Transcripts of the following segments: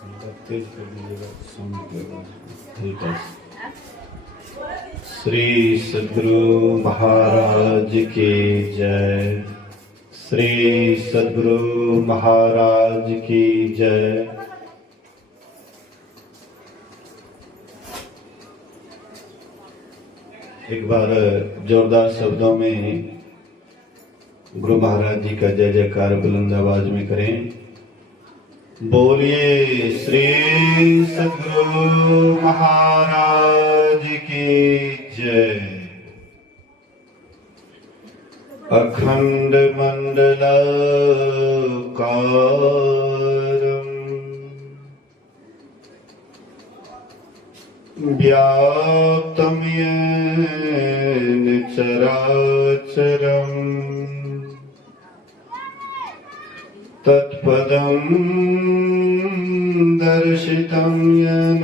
तेज कर दीजिएगा साउंड की आवाज। ठीक है। श्री सद्गुरु महाराज की जय। श्री सद्गुरु महाराज की जय। एक बार जोरदार शब्दों में गुरु महाराज जी का जय जयकार बुलंद आवाज में करें। बोलिए श्री सद्गुरु महाराज की जय। अखंड मंडलाकारं व्याप्तं येन चराचरम् तत्पदं दर्शितं येन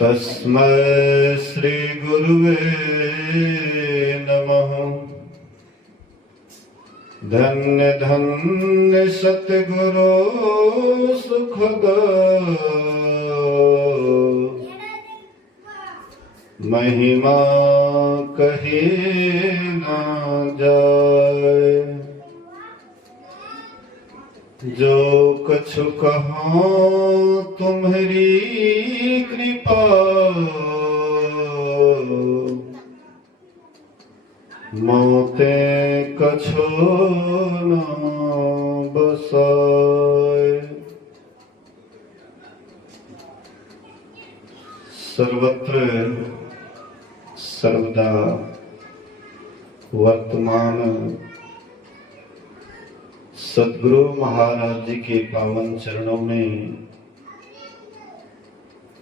तस्मै श्री गुरुवे नमः। धन्य धन्य सतगुरु सुखद महिमा कहे ना जाए। जो कछु कहो तुम्हारी कृपा मोते कछु न बसाए। सर्वत्र सर्वदा वर्तमान सद्गुरु महाराज जी के पावन चरणों में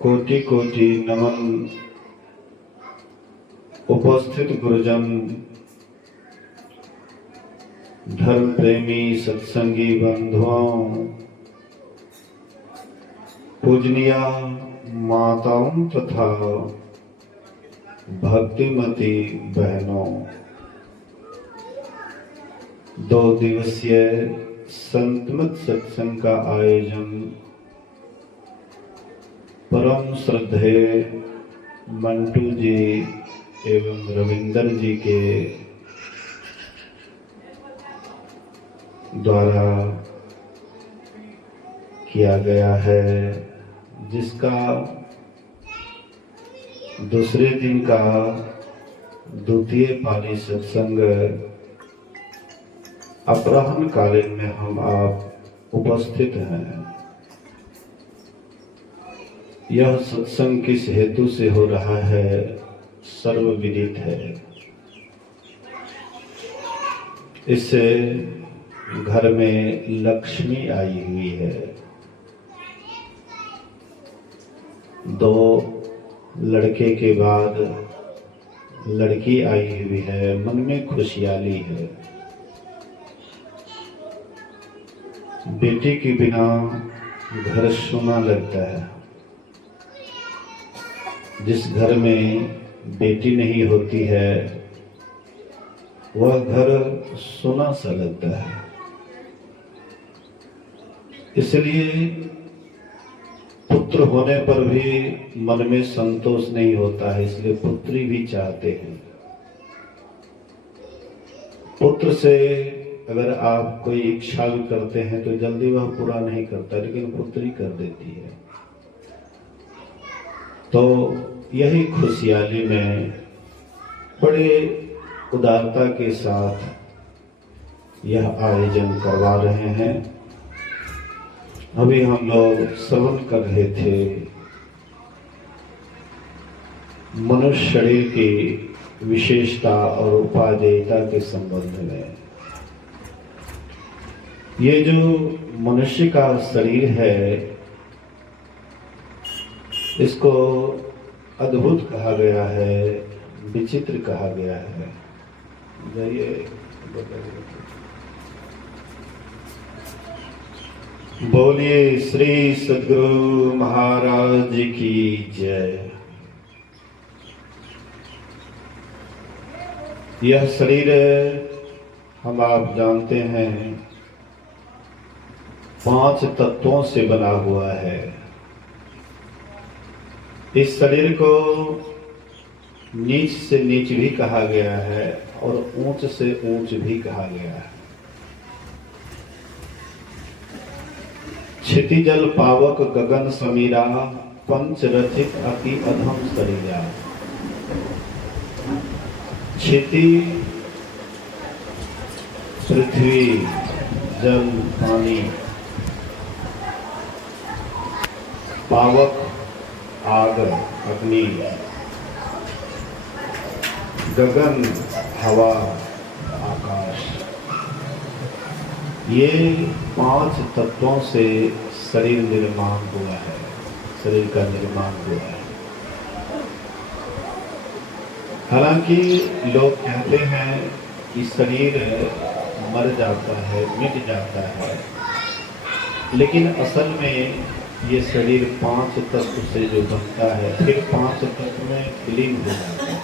कोटि कोटि नमन। उपस्थित गुरुजन, धर्म प्रेमी सत्संगी बंधुओं, पूजनीय माताओं तथा भक्तिमती बहनों, 2 दिवसीय संतमत सत्संग का आयोजन परम श्रद्धेय मंटू जी एवं रविंदर जी के द्वारा किया गया है, जिसका दूसरे दिन का द्वितीय पाली सत्संग अपराह्न कालीन में हम आप उपस्थित हैं। यह सत्संग किस हेतु से हो रहा है सर्वविदित है। इससे घर में लक्ष्मी आई हुई है। 2 लड़के के बाद लड़की आई हुई है। मन में खुशहाली है। बेटी के बिना घर सुना लगता है। जिस घर में बेटी नहीं होती है वह घर सुना सा लगता है। इसलिए पुत्र होने पर भी मन में संतोष नहीं होता है, इसलिए पुत्री भी चाहते हैं। पुत्र से अगर आप कोई इच्छा भी करते हैं तो जल्दी वह पूरा नहीं करता, लेकिन पुत्री कर देती है। तो यही खुशहाली में बड़े उदारता के साथ यह आयोजन करवा रहे हैं। अभी हम लोग श्रवण कर रहे थे मनुष्य शरीर की विशेषता और उपादेयता के संबंध में। ये जो मनुष्य का शरीर है इसको अद्भुत कहा गया है, विचित्र कहा गया है। जाइए बोलिए श्री सद्गुरु महाराज की जय। यह शरीर हम आप जानते हैं 5 तत्वों से बना हुआ है। इस शरीर को नीच से नीच भी कहा गया है और ऊंच से ऊंच भी कहा गया है। क्षितिजल पावक गगन समीरा, पंच रचित अति अधम शरीरा। क्षिति पृथ्वी, जल, पानी, पावक आग, अग्नि, गगन, हवा, आकाश, ये 5 तत्वों से शरीर निर्माण हुआ है, शरीर का निर्माण हुआ है। हालांकि लोग कहते हैं कि शरीर मर जाता है, मिट जाता है, लेकिन असल में ये शरीर 5 तत्व से जो बनता है, फिर 5 तत्व में विलीन हो जाता है।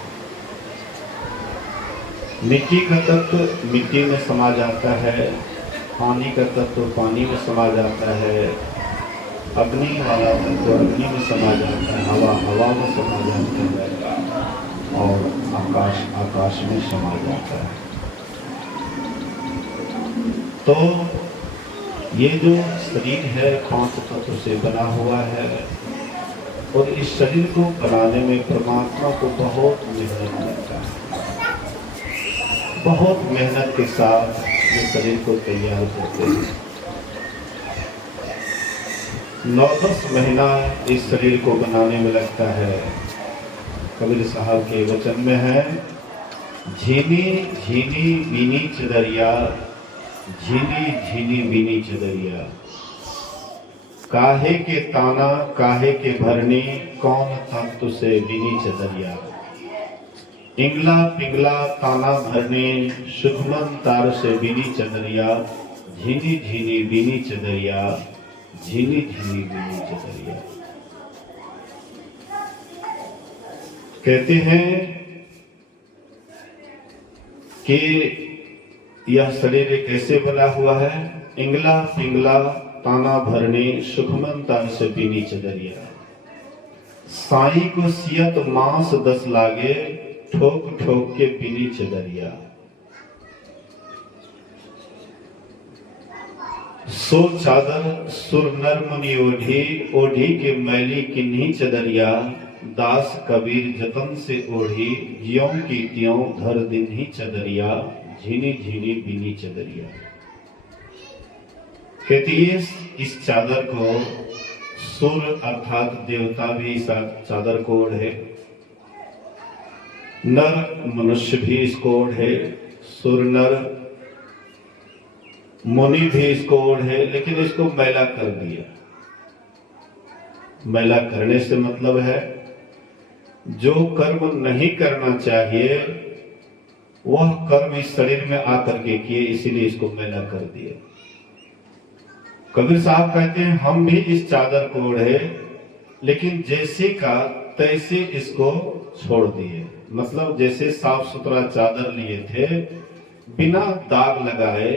मिट्टी का तत्व मिट्टी में समा जाता है, पानी का तत्व पानी में समा जाता है, अग्नि वाला तत्व अग्नि में समा जाता है, हवा हवा में समा जाता है और आकाश आकाश में समा जाता है। तो ये जो शरीर है 5 तत्व से बना हुआ है और इस शरीर को बनाने में परमात्मा को बहुत मेहनत लगता है। बहुत मेहनत के साथ ये शरीर को तैयार करते हैं। 9-10 महीना इस शरीर को बनाने में लगता है। कबीर साहब के वचन में है, झीनी झीनी बीनी चदरिया, झीनी झीनी बीनी चदरिया, काहे के ताना काहे के भरनी, कौन तंतु से बीनी चदरिया। इंगला पिंगला ताना भरने, शुभमन तार से बीनी चदरिया, झीनी झीनी बीनी चदरिया, झीनी झीनी बीनी चदरिया। कहते हैं कि यह शरीर कैसे बना हुआ है। इंगला पिंगला ताना भरने, सुखमन तार से बीनी चदरिया। साई को सियत मांस 10 लागे, ठोक ठोक के बीनी चदरिया। सो चादर सुर नर मुनि ओढ़ी, ओढ़ी के मैली किन्हीं चदरिया। दास कबीर जतन से ओढ़ी, ज्यों की त्यों धर दिन ही चदरिया, झीनी झीनी बीनी चदरिया। कहती है इस चादर को सुर अर्थात देवता भी इस चादर को ओढ़े, नर मनुष्य भी इसको ओढ़े, सुर नर मुनि भी इसको ओढ़े, लेकिन इसको मैला कर दिया। मैला करने से मतलब है जो कर्म नहीं करना चाहिए वह कर्म इस शरीर में आकर के किए, इसीलिए इसको मैला कर दिया। कबीर साहब कहते हैं हम भी इस चादर को ओढ़े, लेकिन जैसे का तैसे इसको छोड़ दिए। मतलब जैसे साफ सुथरा चादर लिए थे बिना दाग लगाए,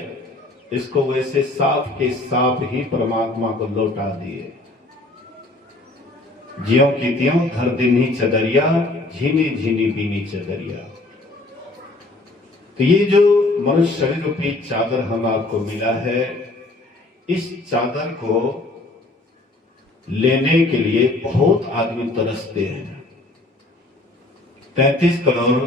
इसको वैसे साफ के साफ ही परमात्मा को लौटा दिए। ज्यों की त्यों धर दिन ही चदरिया, झीनी झीनी बीनी चदरिया। तो ये जो मनुष्य शरीर रूपी चादर हम आपको मिला है, इस चादर को लेने के लिए बहुत आदमी तरसते हैं। 33 करोड़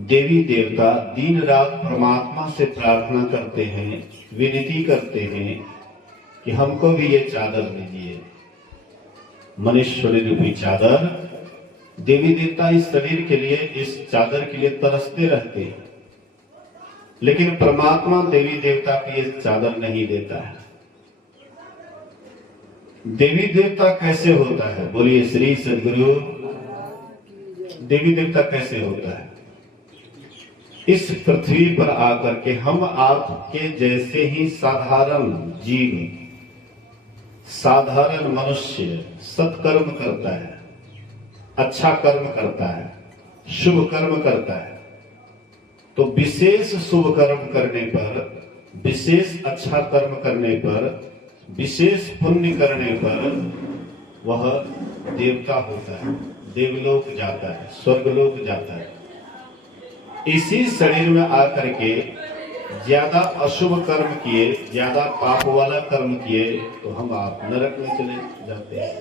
देवी देवता दिन रात परमात्मा से प्रार्थना करते हैं, विनती करते हैं कि हमको भी ये चादर दीजिए। मनुष्य रूपी चादर, देवी देवता इस शरीर के लिए, इस चादर के लिए तरसते रहते हैं, लेकिन परमात्मा देवी देवता की ये चादर नहीं देता है। देवी देवता कैसे होता है? बोलिए श्री सद्गुरु। देवी देवता कैसे होता है? इस पृथ्वी पर आकर के हम आपके जैसे ही साधारण जीव, साधारण मनुष्य सत्कर्म करता है, अच्छा कर्म करता है, शुभ कर्म करता है। तो विशेष शुभ कर्म करने पर, विशेष अच्छा कर्म करने पर विशेष पुण्य करने पर वह देवता होता है, देवलोक जाता है, स्वर्गलोक जाता है। इसी शरीर में आकर के ज्यादा अशुभ कर्म किए, ज्यादा पाप वाला कर्म किए तो हम आप नरक में चले जाते हैं।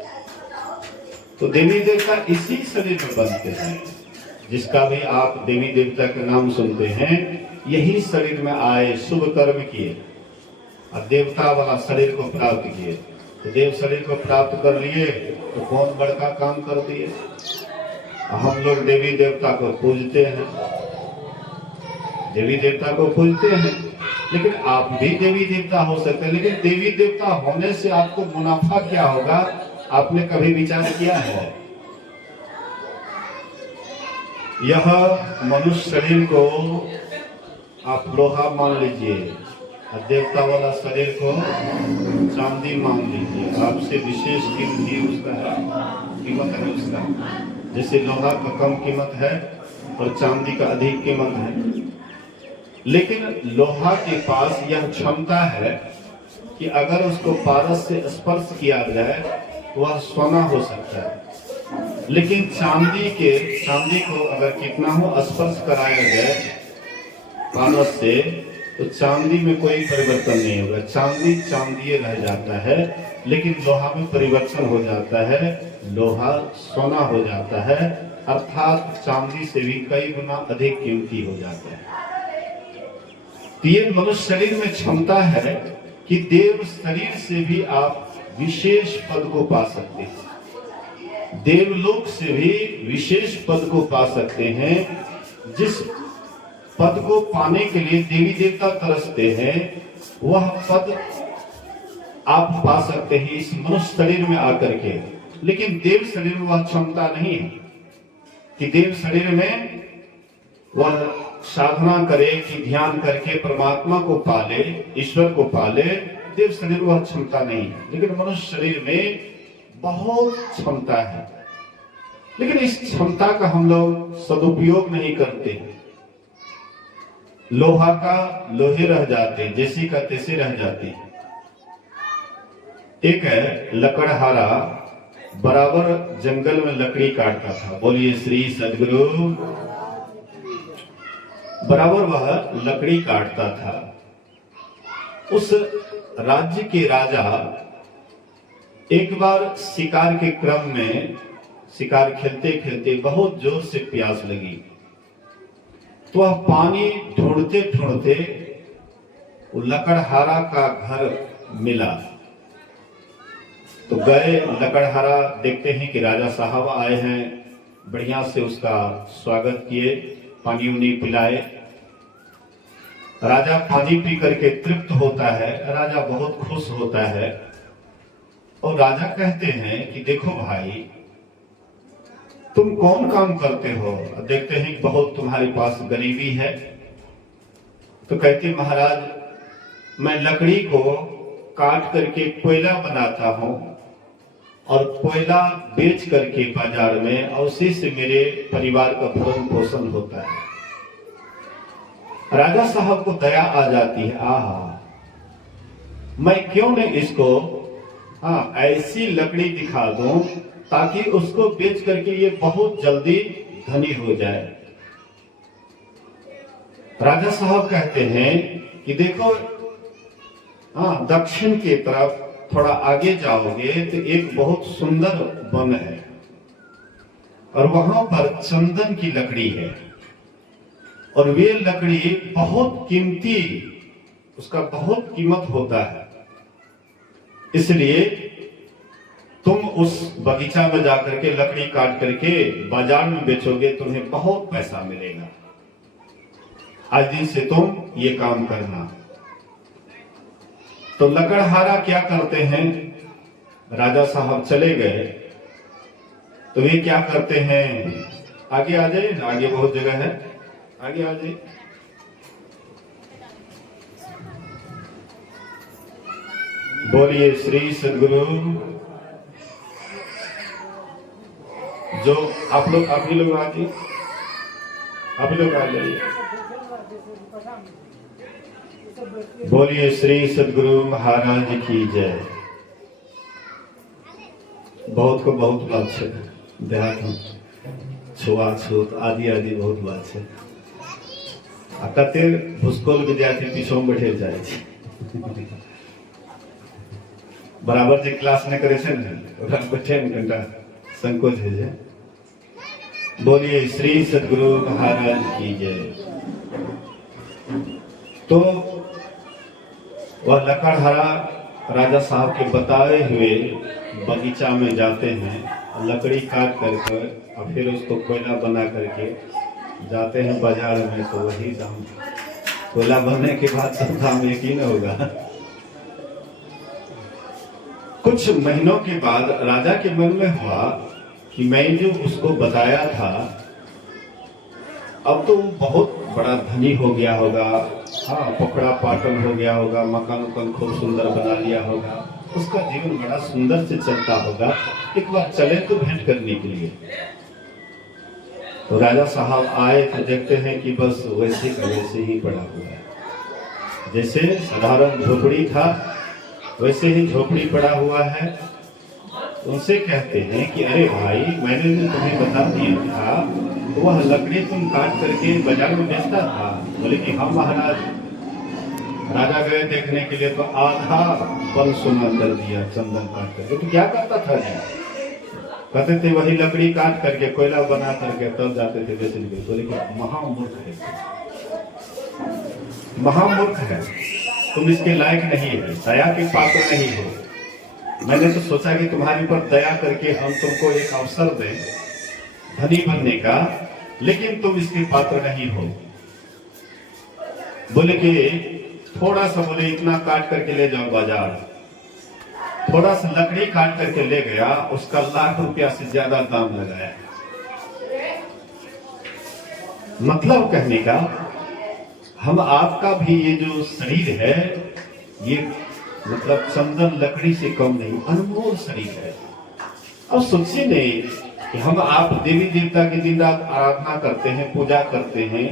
तो देवी देवता इसी शरीर में बनते हैं। जिसका भी आप देवी देवता का नाम सुनते हैं, यही शरीर में आए, शुभ कर्म किए और देवता वाला शरीर को प्राप्त किए। तो देव शरीर को प्राप्त कर लिए तो कौन बड़का काम कर दिए। हम लोग देवी देवता को पूजते हैं, देवी देवता को पूजते हैं, लेकिन आप भी देवी देवता हो सकते हैं। लेकिन देवी देवता होने से आपको मुनाफा क्या होगा, आपने कभी विचार किया है? यह मनुष्य शरीर को आप लोहा मान लीजिए और देवता वाला शरीर को चांदी मान लीजिए। आपसे विशेष कीमती उसका है, कीमत है उसका। जैसे लोहा का कम कीमत है और चांदी का अधिक कीमत है। लेकिन लोहा के पास यह क्षमता है कि अगर उसको पारस से स्पर्श किया जाए वह सोना हो सकता है। लेकिन चांदी को अगर कितना हो स्पर्श कराया जाए पारस से तो चांदी में कोई परिवर्तन नहीं होगा। चांदी चांदी रह जाता है, लेकिन लोहा में परिवर्तन हो जाता है, लोहा सोना हो जाता है, अर्थात चांदी से भी कई गुना अधिक कीमती हो जाता है। तो ये मनुष्य शरीर में क्षमता है कि देव शरीर से भी आप विशेष पद को पा सकते हैं, देवलोक से भी विशेष पद को पा सकते हैं। जिस पद को पाने के लिए देवी देवता तरसते हैं, वह पद आप पा सकते हैं इस मनुष्य शरीर में आकर के। लेकिन देव शरीर में वह क्षमता नहीं है कि देव शरीर में वह साधना करे कि ध्यान करके परमात्मा को पाले, ईश्वर को पाले। देव शरीर में वह क्षमता नहीं है, लेकिन मनुष्य शरीर में बहुत क्षमता है। लेकिन इस क्षमता का हम लोग सदुपयोग नहीं करते। लोहा का लोहे रह जाते, जैसी का तैसे रह जाते। एक है लकड़हारा, बराबर जंगल में लकड़ी काटता था। बोलिए श्री सद्गुरु। बराबर वह लकड़ी काटता था। उस राज्य के राजा एक बार शिकार के क्रम में, शिकार खेलते खेलते बहुत जोर से प्यास लगी, तो वह पानी ढूंढते ढूंढते वो लकड़हारा का घर मिला। तो गए, लकड़हारा देखते हैं कि राजा साहब आए हैं, बढ़िया से उसका स्वागत किए, पानी उनी पिलाए। राजा पानी पी करके तृप्त होता है, राजा बहुत खुश होता है। और राजा कहते हैं कि देखो भाई, तुम कौन काम करते हो? देखते हैं कि बहुत तुम्हारे पास गरीबी है। तो कहते महाराज, मैं लकड़ी को काट करके कोयला बनाता हूं और कोयला बेच करके बाजार में, और उसी से मेरे परिवार का भरण पोषण होता है। राजा साहब को दया आ जाती है, आहा, मैं क्यों न इसको ऐसी लकड़ी दिखा दूं ताकि उसको बेच करके ये बहुत जल्दी धनी हो जाए। राजा साहब कहते हैं कि देखो, दक्षिण की तरफ थोड़ा आगे जाओगे तो एक बहुत सुंदर वन है और वहां पर चंदन की लकड़ी है, और वे लकड़ी बहुत कीमती, उसका बहुत कीमत होता है। इसलिए तुम उस बगीचा में जाकर के लकड़ी काट करके बाजार में बेचोगे, तुम्हें बहुत पैसा मिलेगा। आज दिन से तुम ये काम करना। तो लकड़हारा क्या करते हैं, राजा साहब चले गए तो वे क्या करते हैं, आगे आ जाइए, आगे बहुत जगह है, आगे आ जाइए। बोलिए श्री सद्गुरु। जो आप लोग, आप ही लोग आ जाइए, आप ही लोग आ जाइए। बोलिए श्री सदगुरु महाराज की जय। बहुत को बहुत बात है, देहात में छुआछूत आदि आदि बहुत बात है। आ कते भूसकोल विद्यार्थी पीछो में बैठे जाए छे, बराबर जे क्लास ने करे छे ने ओकरा बैठे में कनिटा संकोच है जे। बोलिए श्री सदगुरु महाराज की जय। तो वह लकड़हारा राजा साहब के बताए हुए बगीचा में जाते हैं, लकड़ी काट कर और फिर उसको कोयला बना करके जाते हैं बाजार में। तो वही दाम, कोयला बनने के बाद सब दाम एक ही न होगा। कुछ महीनों के बाद राजा के मन में हुआ कि मैं जो उसको बताया था अब तो बहुत बड़ा धनी हो गया होगा, हाँ पकड़ा पाटन हो गया होगा, मकान उकान खूब सुंदर बना लिया होगा, उसका जीवन बड़ा सुंदर से चलता होगा, एक बार चले तो भेंट करने के लिए। तो राजा साहब आए तो देखते हैं कि बस वैसे का वैसे ही पड़ा हुआ है, जैसे साधारण झोपड़ी था वैसे ही झोपड़ी पड़ा हुआ है। उनसे कहते हैं कि अरे भाई मैंने जो तुम्हें बता दिया था तो वह लकड़ी तुम काट करके बाजार में बेचता था। बोले कि हाँ महाराज। राजा गए देखने के लिए तो आधा पल सोना कर दिया चंदन काट करके। तो क्या करता था जी? कहते थे वही लकड़ी काट करके कोयला बना करके तब जाते थे बेचने के लिए। बोले कि महामूर्ख है, महामूर्ख है, तुम इसके लायक नहीं है, दया के पात्र नहीं हो। मैंने तो सोचा कि तुम्हारे ऊपर दया करके हम तुमको एक अवसर दें धनी बनने का, लेकिन तुम इसके पात्र नहीं हो। बोले कि थोड़ा सा, बोले इतना काट करके ले जाओ बाजार। थोड़ा सा लकड़ी काट करके ले गया, उसका ₹1,00,000 से ज्यादा दाम लगाया। मतलब कहने का, हम आपका भी ये जो शरीर है ये मतलब चंदन लकड़ी से कम नहीं, अनमोल शरीर है। अब सोचिए नहीं कि हम आप देवी देवता की दिन रात आराधना करते हैं, पूजा करते हैं,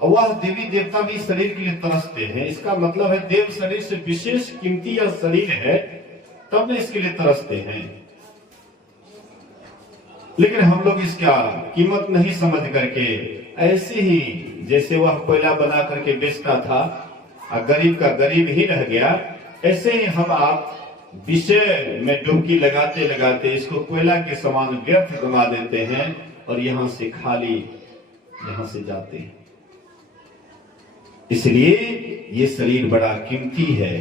और वह देवी देवता भी शरीर के लिए तरसते हैं। इसका मतलब है देव शरीर से विशेष कीमती यह शरीर है, तब न इसके लिए तरसते हैं। लेकिन हम लोग इसका कीमत नहीं समझ करके ऐसे ही जैसे वह कोयला बना करके बेचता था और गरीब का गरीब ही रह गया, ऐसे ही हम आप विषय में डुबकी लगाते लगाते इसको कोयला के समान व्यर्थ गवा देते हैं और यहां से खाली यहां से जाते हैं। इसलिए ये शरीर बड़ा कीमती है।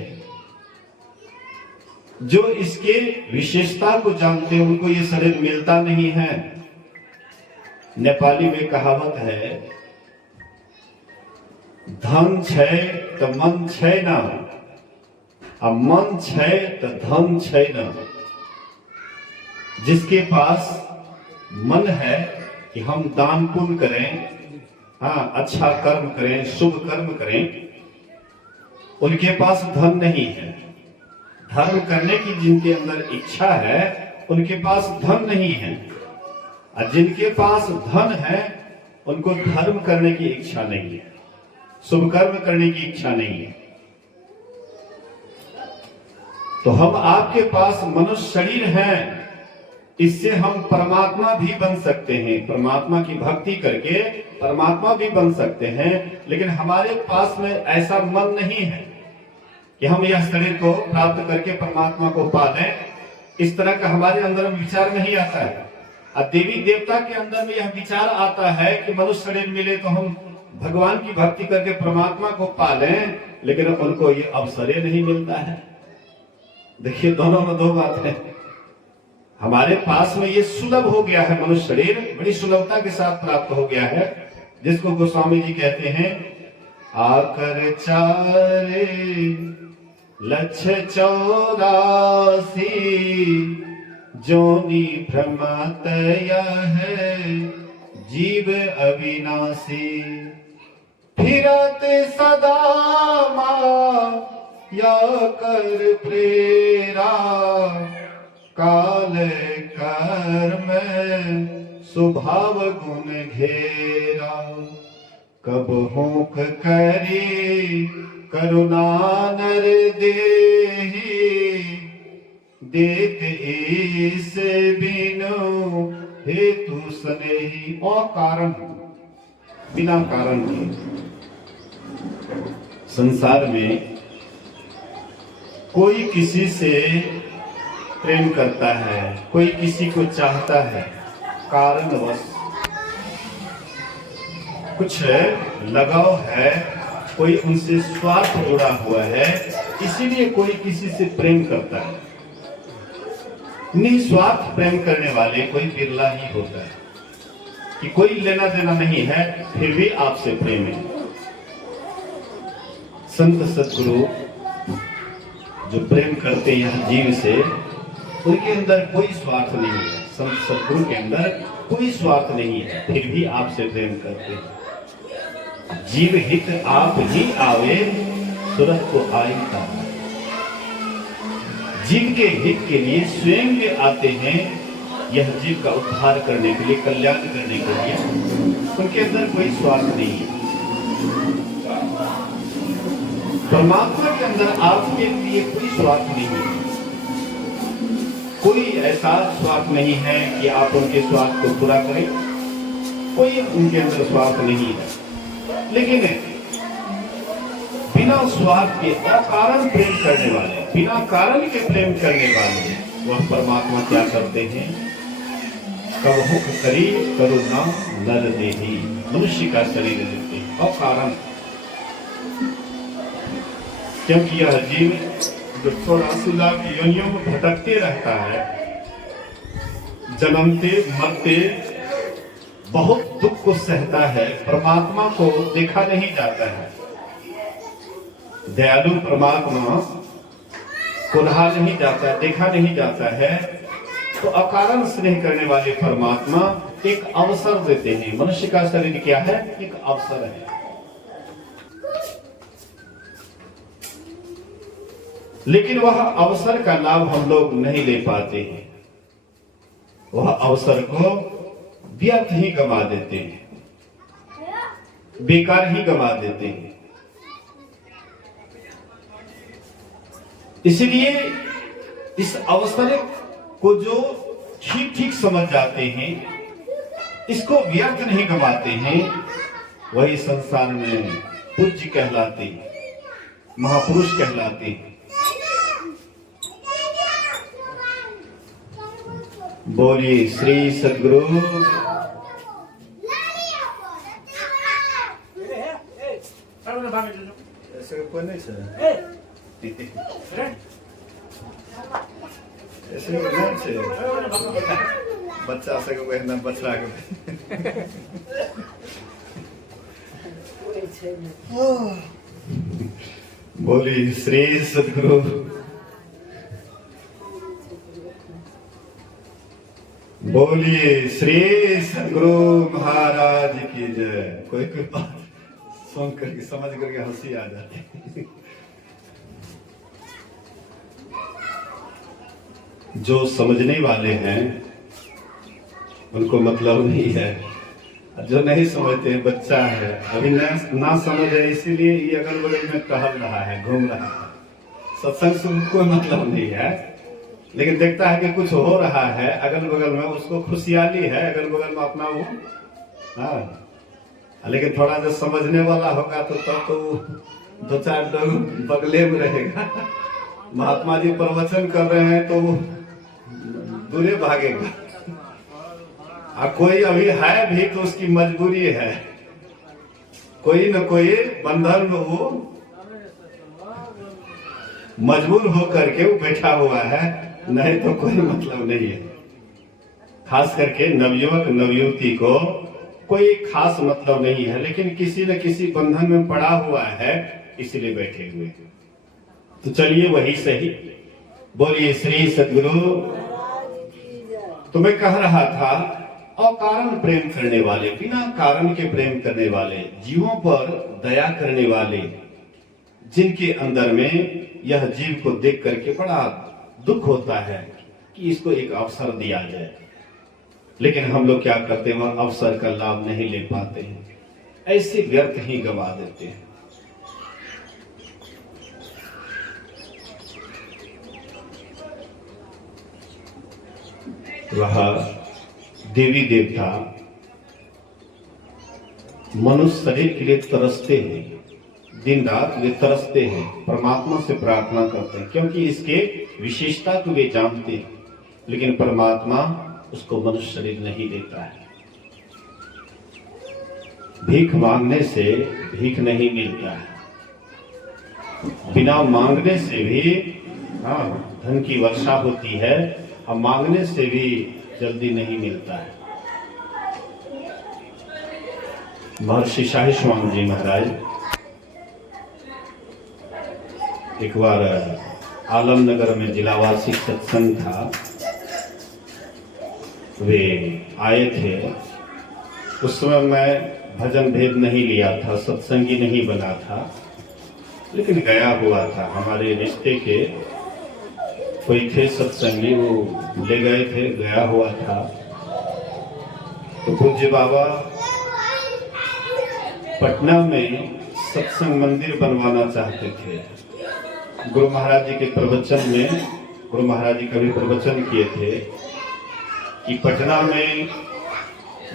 जो इसके विशेषता को जानते हैं उनको ये शरीर मिलता नहीं है। नेपाली में कहावत है, धन छै तो मन छै ना, अब मन छै तो धन छै ना। जिसके पास मन है कि हम दान पुण्य करें, हाँ अच्छा कर्म करें, शुभ कर्म करें, उनके पास धन नहीं है। धर्म करने की जिनके अंदर इच्छा है उनके पास धन नहीं है, और जिनके पास धन है उनको धर्म करने की इच्छा नहीं है, शुभ कर्म करने की इच्छा नहीं है। तो हम आपके पास मनुष्य शरीर है, इससे हम परमात्मा भी बन सकते हैं, परमात्मा की भक्ति करके परमात्मा भी बन सकते हैं। लेकिन हमारे पास में ऐसा मन नहीं है कि हम यह शरीर को प्राप्त करके परमात्मा को पा लें। इस तरह का हमारे अंदर में विचार नहीं आता है। और देवी देवता के अंदर में यह विचार आता है कि मनुष्य शरीर मिले तो हम भगवान की भक्ति करके परमात्मा को पा लें, लेकिन उनको ये अवसर नहीं मिलता है। देखिए दोनों में दो बात है। हमारे पास में ये सुलभ हो गया है, मनुष्य शरीर बड़ी सुलभता के साथ प्राप्त हो गया है, जिसको गोस्वामी जी कहते हैं, आकर चारे लक्ष्य 84 जोनी भ्रमतया है जीव अविनाशी। फिरत सदा माया कर प्रेरा काल कर्म स्वभाव गुण घेरा। कब होख करी करुणा नर देहि देत ईस बिनु हेतु स्नेही। और कारण बिना कारण के संसार में कोई किसी से प्रेम करता है, कोई किसी को चाहता है, कारणवश कुछ लगाव है, कोई उनसे स्वार्थ जुड़ा हुआ है, इसीलिए कोई किसी से प्रेम करता है। निस्वार्थ प्रेम करने वाले कोई बिरला ही होता है कि कोई लेना देना नहीं है फिर भी आपसे प्रेम है। संत सद्गुरु जो प्रेम करते हैं जीव से, उनके अंदर कोई स्वार्थ नहीं है। संत सद्गुरु के अंदर कोई स्वार्थ नहीं है, फिर भी आपसे प्रेम करते हैं। जीव हित आप ही आवे सुरत को आई था। जीव के हित के लिए स्वयं वे आते हैं, यह जीव का उद्धार करने के लिए, कल्याण करने के लिए। उनके अंदर कोई स्वार्थ नहीं है। परमात्मा के अंदर आपके लिए कोई स्वार्थ नहीं है। कोई ऐसा स्वार्थ नहीं है कि आप उनके स्वार्थ को पूरा करें, कोई उनके अंदर स्वार्थ नहीं है। लेकिन बिना स्वार्थ के अकारण प्रेम करने वाले, बिना कारण के प्रेम करने वाले, वह परमात्मा क्या करते हैं? कबहुक करी करुणा नर देहि, मनुष्य का शरीर देते हैं अकारण। क्योंकि यह जीव जो 84 लाख योनियों में भटकते रहता है, जन्मते मरते बहुत दुख को सहता है, परमात्मा को देखा नहीं जाता है। दयालु परमात्मा को रहा नहीं जाता, देखा नहीं जाता है, तो अकारण स्नेह करने वाले परमात्मा एक अवसर देते हैं। मनुष्य का शरीर क्या है? एक अवसर है। लेकिन वह अवसर का लाभ हम लोग नहीं ले पाते हैं। वह अवसर को व्यर्थ ही गंवा देते हैं, बेकार ही गंवा देते हैं। इसलिए इस अवसर को जो ठीक ठीक समझ जाते हैं, इसको व्यर्थ नहीं गंवाते हैं, वही संसार में पूज्य कहलाते, महापुरुष कहलाते। बोलिए श्री सद्गुरु ऐसे कोई नहीं सर, ऐसे नहीं छे बच्चा से को कहना बचरा के बोलिए श्री सद्गुरु। बोलिए श्री सद्गुरु महाराज की जय। कोई कोई बात सुन करके समझ करके हंसी आ जाती। जो समझने वाले हैं उनको मतलब नहीं है, जो नहीं समझते बच्चा है, अभी ना समझ है, इसीलिए ये अगल बगल में टहल रहा है, घूम रहा है। सत्संग से उनको मतलब नहीं है, लेकिन देखता है कि कुछ हो रहा है अगल बगल में, उसको खुशहाली है अगल बगल में अपना वो। हाँ, लेकिन थोड़ा जो समझने वाला होगा तो तब तो दो चार लोग बगले में रहेगा। महात्मा जी प्रवचन कर रहे हैं तो दूरे भागेगा, और कोई अभी है भी तो उसकी मजबूरी है, कोई न कोई बंधन में वो मजबूर होकर के वो बैठा हुआ है, नहीं तो कोई मतलब नहीं है। खास करके नवयुवक नवयुवती को कोई खास मतलब नहीं है, लेकिन किसी न किसी बंधन में पड़ा हुआ है, इसलिए बैठे हुए। तो चलिए वही सही। बोलिए श्री सद्गुरु। तो मैं कह रहा था, अकारण प्रेम करने वाले, बिना कारण के प्रेम करने वाले, जीवों पर दया करने वाले, जिनके अंदर में यह जीव को देख करके बड़ा दुख होता है कि इसको एक अवसर दिया जाए, लेकिन हम लोग क्या करते हैं, वह अवसर का लाभ नहीं ले पाते हैं, ऐसे व्यर्थ ही गवा देते हैं। वह देवी देवता मनुष्य शरीर के लिए तरसते हैं, दिन रात वे तरसते हैं, परमात्मा से प्रार्थना करते हैं, क्योंकि इसके विशेषता को वे जानते हैं। लेकिन परमात्मा उसको मनुष्य शरीर नहीं देता है। भीख मांगने से भीख नहीं मिलता है, बिना मांगने से भी धन की वर्षा होती है, और मांगने से भी जल्दी नहीं मिलता है। महर्षि शाही स्वामी जी महाराज एक बार आलमनगर में जिलावासी सत्संग था, वे आए थे। उस समय मैं भजन भेद नहीं लिया था, सत्संगी नहीं बना था, लेकिन गया हुआ था। हमारे रिश्ते के कोई थे सत्संगी, वो ले गए थे, गया हुआ था। तो पूज्य बाबा पटना में सत्संग मंदिर बनवाना चाहते थे। गुरु महाराज जी के प्रवचन में गुरु महाराज जी कभी प्रवचन किए थे कि पटना में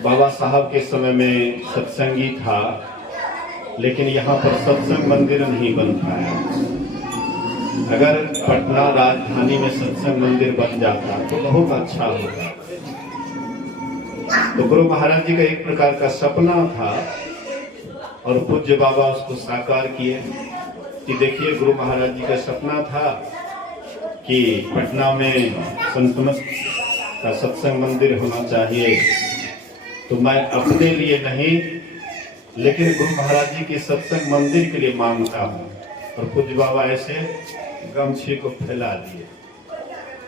बाबा साहब के समय में सत्संगी था, लेकिन यहाँ पर सत्संग मंदिर नहीं बन पाया। अगर पटना राजधानी में सत्संग मंदिर बन जाता तो बहुत अच्छा होगा। तो गुरु महाराज जी का एक प्रकार का सपना था और पूज्य बाबा उसको साकार किए कि देखिए, गुरु महाराज जी का सपना था कि पटना में संतमत का सत्संग मंदिर होना चाहिए, तो मैं अपने लिए नहीं लेकिन गुरु महाराज जी के सत्संग मंदिर के लिए मांगता हूँ। और पूज्य बाबा ऐसे गमछे को फैला दिए,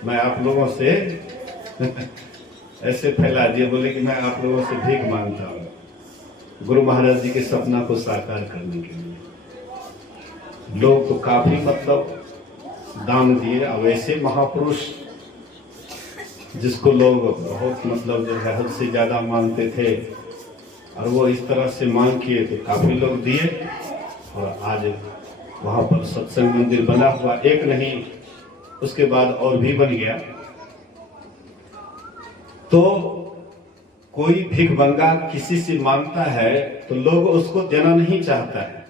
मैं आप लोगों से ऐसे फैला दिए, बोले कि मैं आप लोगों से भीख मांगता हूँ गुरु महाराज जी के सपना को साकार करने के लिए। लोग तो काफी दान दिए। अब ऐसे महापुरुष जिसको लोग बहुत जो है हद से ज्यादा मानते थे, और वो इस तरह से मांग किए तो काफी लोग दिए, और आज वहां पर सत्संग मंदिर बना हुआ, एक नहीं उसके बाद और भी बन गया। तो कोई भिखमंगा किसी से मांगता है तो लोग उसको देना नहीं चाहता है,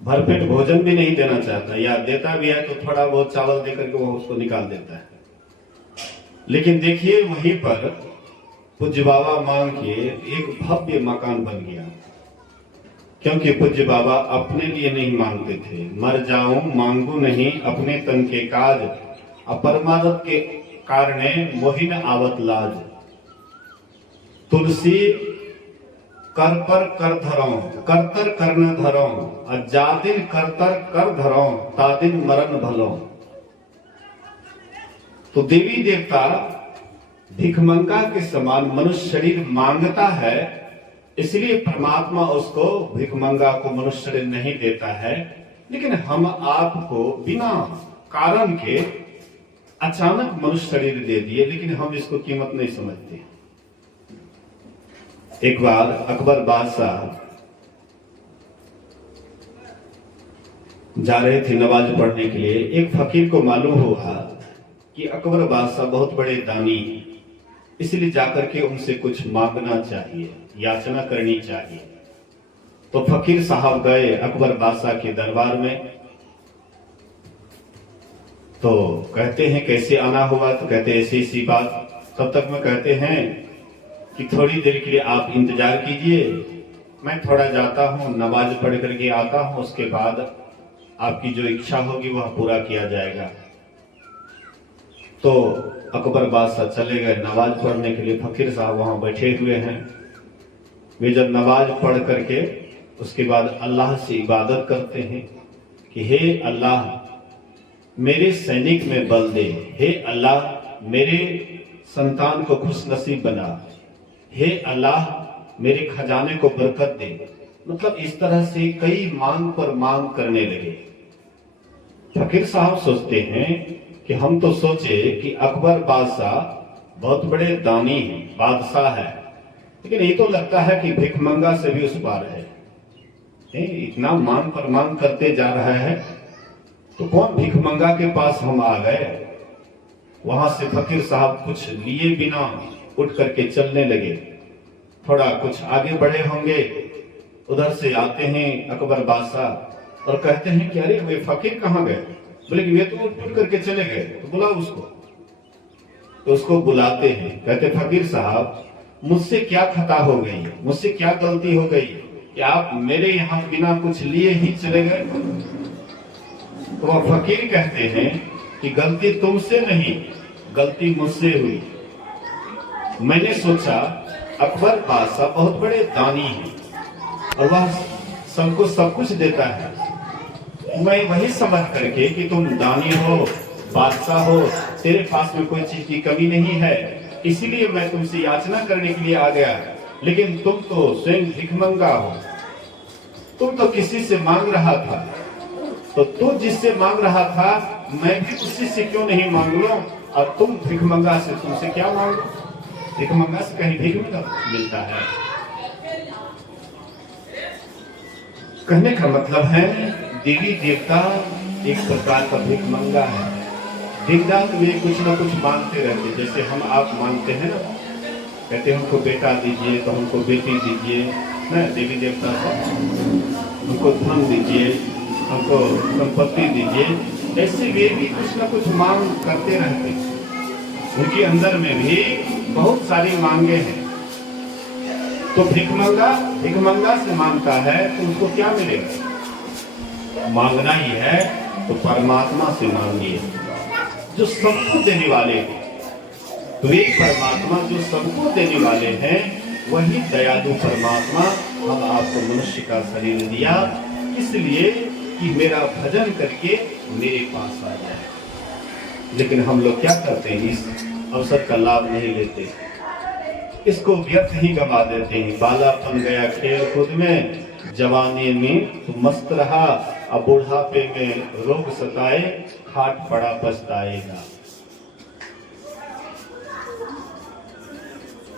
भरपेट भोजन भी नहीं देना चाहता, या देता भी है तो थोड़ा बहुत चावल देकर के वो उसको निकाल देता है। लेकिन देखिए, वहीं पर पूज्य बाबा मांग के एक भव्य मकान बन गया, क्योंकि पूज्य बाबा अपने लिए नहीं मांगते थे। मर जाऊं मांगू नहीं अपने तन के काज, अपरमादत के कारणे मोहिन आवत लाज। तुलसी कर पर कर धरो, करतर कर न धरो, और जादिन करतर कर धरो, तादिन मरण भलो। तो देवी देवता भिखमंगा के समान मनुष्य शरीर मांगता है, इसलिए परमात्मा उसको भिखमंगा को मनुष्य शरीर नहीं देता है। लेकिन हम आपको बिना कारण के अचानक मनुष्य शरीर दे दिए, लेकिन हम इसको कीमत नहीं समझते। एक बार अकबर बादशाह जा रहे थे नमाज पढ़ने के लिए। एक फकीर को मालूम हुआ कि अकबर बादशाह बहुत बड़े दानी, इसलिए जाकर के उनसे कुछ मांगना चाहिए, याचना करनी चाहिए। तो फकीर साहब गए अकबर बादशाह के दरबार में। तो कहते हैं कैसे आना हुआ, तो कहते ऐसी ऐसी बात। तब तक में कहते हैं कि थोड़ी देर के लिए आप इंतजार कीजिए, मैं थोड़ा जाता हूँ, नमाज पढ़ करके आता हूँ, उसके बाद आपकी जो इच्छा होगी वह पूरा किया जाएगा। तो अकबर बादशाह चले गए नमाज पढ़ने के लिए। फकीर साहब वहां बैठे हुए हैं। वे जब नमाज पढ़ करके उसके बाद अल्लाह से इबादत करते हैं कि हे अल्लाह मेरे सैनिक में बल दे, हे अल्लाह मेरे संतान को खुश नसीब बना, हे अल्लाह मेरे खजाने को बरकत दे। मतलब इस तरह से कई मांग पर मांग करने लगे। फकीर साहब सोचते हैं कि हम तो सोचे कि अकबर बादशाह बहुत बड़े दानी हैं, बादशाह है, लेकिन ये तो लगता है कि भिखमंगा से भी उस पार है। इतना मांग पर मांग करते जा रहा है, तो कौन भिखमंगा के पास हम आ गए। वहां से फकीर साहब कुछ लिए बिना उठ करके चलने लगे। थोड़ा कुछ आगे बढ़े होंगे, उधर से आते हैं अकबर बादशाह और कहते हैं कि अरे वे फकीर कहाँ गए? बोले कि वे तो उठ करके चले गए। तो बुलाओ उसको। तो उसको बुलाते हैं, कहते फकीर साहब मुझसे क्या खता हो गई, मुझसे क्या गलती हो गई कि आप मेरे यहाँ बिना कुछ लिए ही चले गए? तो वह फकीर कहते हैं कि गलती तुमसे नहीं, गलती मुझसे हुई। मैंने सोचा अकबर बादशाह बहुत बड़े दानी हैं और वह सबको सब कुछ देता है। मैं वही समझ करके कि तुम दानी हो, बादशाह हो, तेरे पास में कोई चीज की कमी नहीं है, इसीलिए मैं तुमसे याचना करने के लिए आ गया। लेकिन तुम तो स्वयं भिखमंगा हो, तुम तो किसी से मांग रहा था, तो तू जिससे मांग रहा था मैं भी उसी से क्यों नहीं मांग लूं? और तुम भिखमंगा से तुमसे क्या मांगो? भिखमंगा से कहीं भीख मिलता है। कहने का मतलब है देवी देवता एक प्रकार का भिखमंगा है। देवदास वे कुछ ना कुछ मांगते रहते, जैसे हम आप मांगते हैं ना, कहते हैं हमको बेटा दीजिए तो हमको बेटी दीजिए ना, देवी देवता को हमको धन दीजिए, हमको संपत्ति दीजिए। ऐसे वे भी कुछ ना कुछ मांग करते रहते। उनके अंदर में भी बहुत सारी मांगे हैं। तो भिखमंगा से मांगता है तो उसको क्या मिलेगा? मांगना ही है तो परमात्मा से मांगिए जो सबको देने वाले हैं। तो एक परमात्मा जो सबको देने वाले हैं, वही दयालु परमात्मा हम आपको मनुष्य का शरीर दिया, इसलिए कि मेरा भजन करके मेरे पास आ जाए। लेकिन हम लोग क्या करते हैं? इस अवसर का लाभ नहीं लेते, इसको व्यर्थ ही गवा देते हैं। बालापन गया खेल कूद में, जवानी में तो मस्त रहा, अब बुढ़ापे में रोग सताए, खाट पड़ा पछताएगा।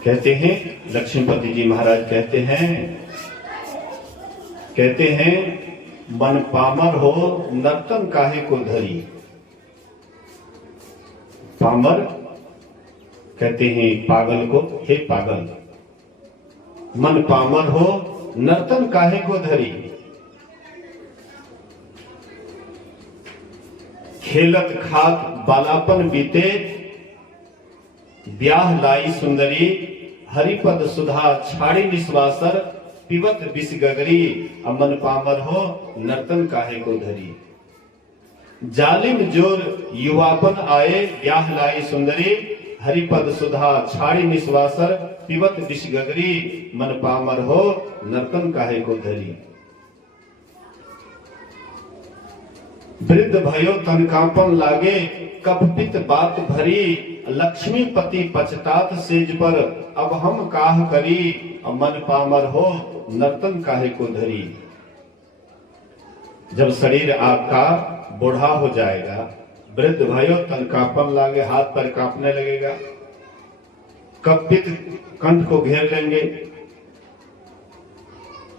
कहते हैं लक्ष्मीपति जी महाराज कहते हैं मन पामर हो नर्तन काहे को धरी। पामर कहते हैं पागल को, हे पागल मन पामर हो नर्तन काहे को धरी। खेलत खात बालापन बीते, ब्याह लाई सुंदरी, हरिपद सुधा छाड़ी निस्वासर, पिबत बिस गगरी, अमन पामर हो नर्तन काहे को धरी। जालिम जोर युवापन आए, ब्याह लाई सुंदरी, हरिपद सुधा छाड़ी निस्वासर, पिबत बिस गगरी, मन पामर हो नर्तन काहे को धरी। वृद्ध भयो तन कांपन लागे, कपपित बात भरी, लक्ष्मीपति पछतात सेज पर, अब हम काह करी, मन पामर हो नर्तन काहे को धरी। जब शरीर आपका बूढ़ा हो जाएगा, वृद्ध भयो तन कांपन लागे, हाथ पर कांपने लगेगा, कपित कंठ को घेर लेंगे,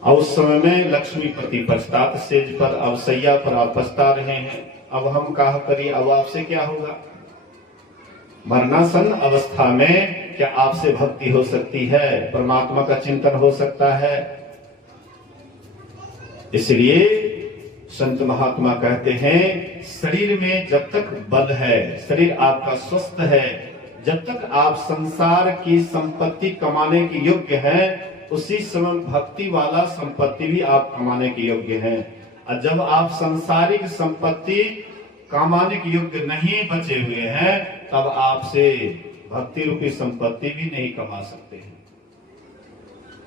और उस समय में लक्ष्मीपति पछतात सेज पर, अब सैया पर आप पछता रहे हैं, अब हम काह करिए, अब आपसे क्या होगा। मरणासन अवस्था में क्या आपसे भक्ति हो सकती है? परमात्मा का चिंतन हो सकता है? इसलिए संत महात्मा कहते हैं शरीर में जब तक बल है, शरीर आपका स्वस्थ है, जब तक आप संसार की संपत्ति कमाने के योग्य हैं, उसी समय भक्ति वाला संपत्ति भी आप कमाने के योग्य हैं। और जब आप संसारिक संपत्ति कमाने के योग्य नहीं बचे हुए हैं, तब आपसे भक्ति रूपी संपत्ति भी नहीं कमा सकते हैं।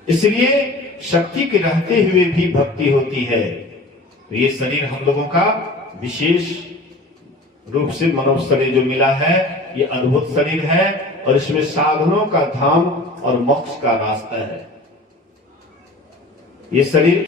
इसलिए शक्ति के रहते हुए भी भक्ति होती है। तो ये शरीर हम लोगों का विशेष रूप से मनुष्य शरीर जो मिला है, ये अद्भुत शरीर है और इसमें साधनों का धाम और मोक्ष का रास्ता है। ये शरीर